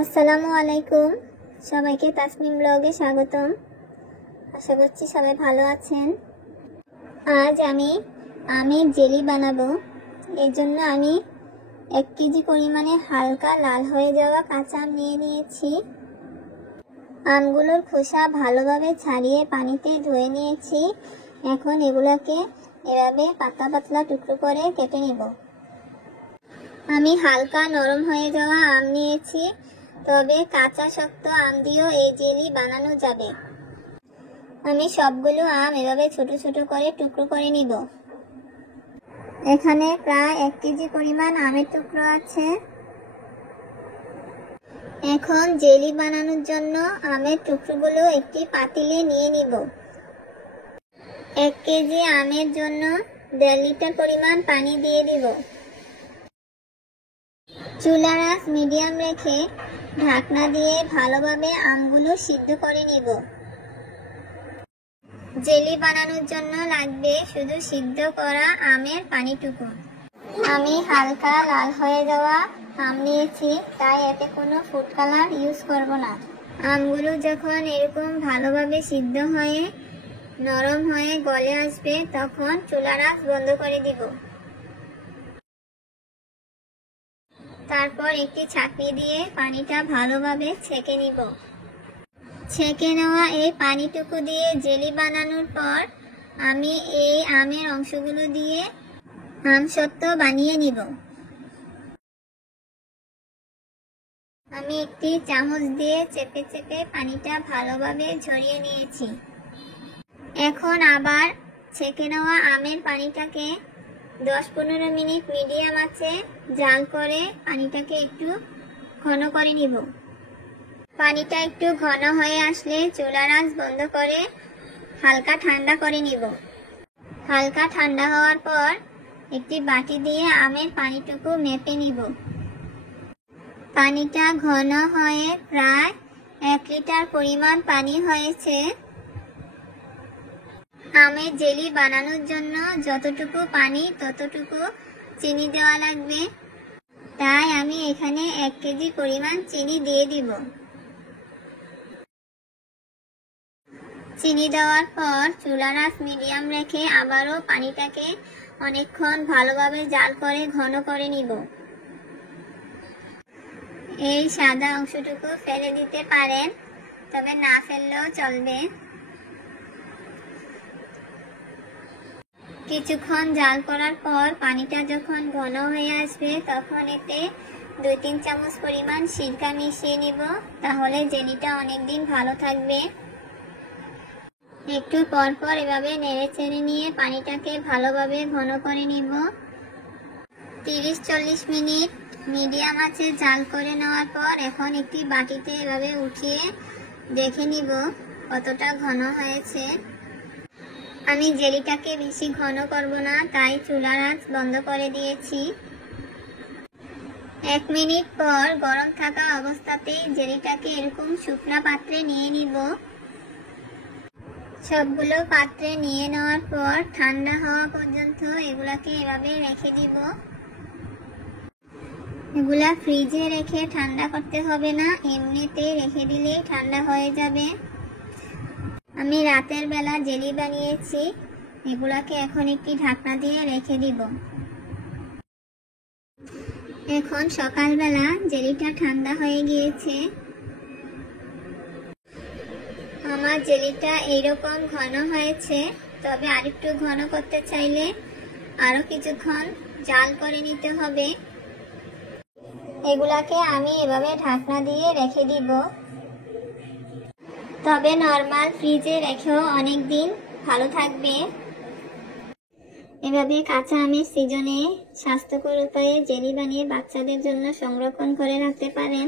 আসসালামু আলাইকুম, সবাইকে তাসনিম ব্লগে স্বাগতম। আশা করছি সবাই ভালো আছেন। আজ আমি আমের জেলি বানাবো। এর জন্য আমি 1 কেজি পরিমাণে হালকা লাল হয়ে যাওয়া কাঁচা আম নিয়ে নিয়েছি। আমগুলোর খোসা ভালোভাবে ছাড়িয়ে পানিতে ধুয়ে নিয়েছি। এখন এগুলোকে এভাবে পাতলা পাতলা টুকরো করে কেটে নিব। আমি হালকা নরম হয়ে যাওয়া আম নিয়েছি, তবে কাঁচা শক্ত আম দিয়েও এই জেলি বানানো যাবে। আমি সবগুলো আম এভাবে ছোট ছোট করে টুকরো করে নিব। এখানে প্রায় 1 কেজি পরিমাণ আমের টুকরো আছে। এখন জেলি বানানোর জন্য আমের টুকরোগুলো একটি পাতিলে নিয়ে নিব। 1 কেজি আমের জন্য 1.5 লিটার পরিমাণ পানি দিয়ে দিব। চুলার আঁচ মিডিয়াম রেখে ঢাকনা দিয়ে ভালোভাবে আমগুলো সিদ্ধ করে নিব। জেলি বানানোর জন্য লাগবে শুধু সিদ্ধ করা আমের পানিটুকু। আমি হালকা লাল হয়ে যাওয়া আম নিয়েছি, তাই এতে কোনো ফুড কালার ইউজ করব না। আমগুলো যখন এরকম ভালোভাবে সিদ্ধ হয়ে নরম হয়ে গলে আসবে, তখন চুলার আঁচ বন্ধ করে দিব। তারপর একটি ছাঁকনি দিয়ে পানিটা ভালোভাবে ছেঁকে নিব। ছেঁকে নেওয়া এই পানিটুকু দিয়ে জেলি বানানোর পর আমি এই আমের অংশগুলো দিয়ে আমসত্ত্ব বানিয়ে নিব। আমি একটি চামচ দিয়ে চেপে চেপে পানিটা ভালোভাবে ঝরিয়ে নিয়েছি। এখন আবার ছেঁকে নেওয়া আমের পানিটাকে 10-15 মিনিট মিডিয়াম আঁচে জাল করে পানিটাকে একটু ঘন করে নিব। পানিটা একটু ঘন হয়ে আসলে চুলার আঁচ বন্ধ করে হালকা ঠান্ডা করে নিব। হালকা ঠান্ডা হওয়ার পর একটি বাটি দিয়ে আমের পানিটুকু মেপে নিব। পানিটা ঘন হয়ে প্রায় 1 লিটার পরিমাণ পানি হয়েছে। আমের জেলি বানানোর জন্য যতটুকু পানি ততটুকু চিনি দেওয়া লাগবে, তাই আমি এখানে 1 কেজি পরিমাণ চিনি দিয়ে দিব। চিনি দেওয়ার পর চুলার আঁচ মিডিয়াম রেখে আবারও পানিটাকে অনেকক্ষণ ভালোভাবে জাল করে ঘন করে নিব। এই সাদা অংশটুকু ফেলে দিতে পারেন, তবে না ফেললেও চলবে। কিছুক্ষণ জাল করার পর পানিটা যখন ঘন হয়ে আসবে, তখন এতে 2-3 চামচ পরিমাণ সিরকা মিশিয়ে নিব, তাহলে জেলিটা অনেকদিন ভালো থাকবে। একটু পর পর এভাবে নেড়ে চেড়ে নিয়ে পানিটাকে ভালোভাবে ঘন করে নিব। 30-40 মিনিট মিডিয়াম আঁচে জাল করে নেওয়ার পর এখন একটি বাটিতে এভাবে উঠিয়ে দেখে নিব কতটা ঘন হয়েছে। আমি জেলিটাকে বেশি ঘন করব না, তাই চুলার আঁচ বন্ধ করে দিয়েছি। 1 মিনিট পর গরম থাকা অবস্থাতেই জেলিটাকে এরকম শুকনা পাত্রে নিয়ে নিব। সবগুলো পাত্রে নিয়ে নেওয়ার পর ঠান্ডা হওয়া পর্যন্ত এগুলাকে এভাবে রেখে দিব। এগুলা ফ্রিজে রেখে ঠান্ডা করতে হবে না, এমনিতেই রেখে দিলেই ঠান্ডা হয়ে যাবে। আমি রাতের বেলা জেলি বানিয়েছি, এগুলাকে এখন একটি ঢাকনা দিয়ে রেখে দিব। এখন সকালবেলা জেলিটা ঠান্ডা হয়ে গিয়েছে। আমার জেলিটা এইরকম ঘন হয়েছে, তবে আরেকটু ঘন করতে চাইলে আরো কিছুক্ষণ জাল করে নিতে হবে। এগুলাকে আমি এভাবে ঢাকনা দিয়ে রেখে দিব, তবে নরমাল ফ্রিজে রেখেও অনেক দিন ভালো থাকবে। এভাবে কাঁচা আমের সিজনে স্বাস্থ্যকর উপায়ে জেলি বানিয়ে বাচ্চাদের জন্য সংরক্ষণ করে রাখতে পারেন।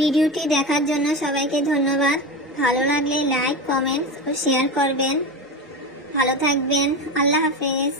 ভিডিওটি দেখার জন্য সবাইকে ধন্যবাদ। ভালো লাগলে লাইক, কমেন্টস ও শেয়ার করবেন। ভালো থাকবেন। আল্লাহ হাফেজ।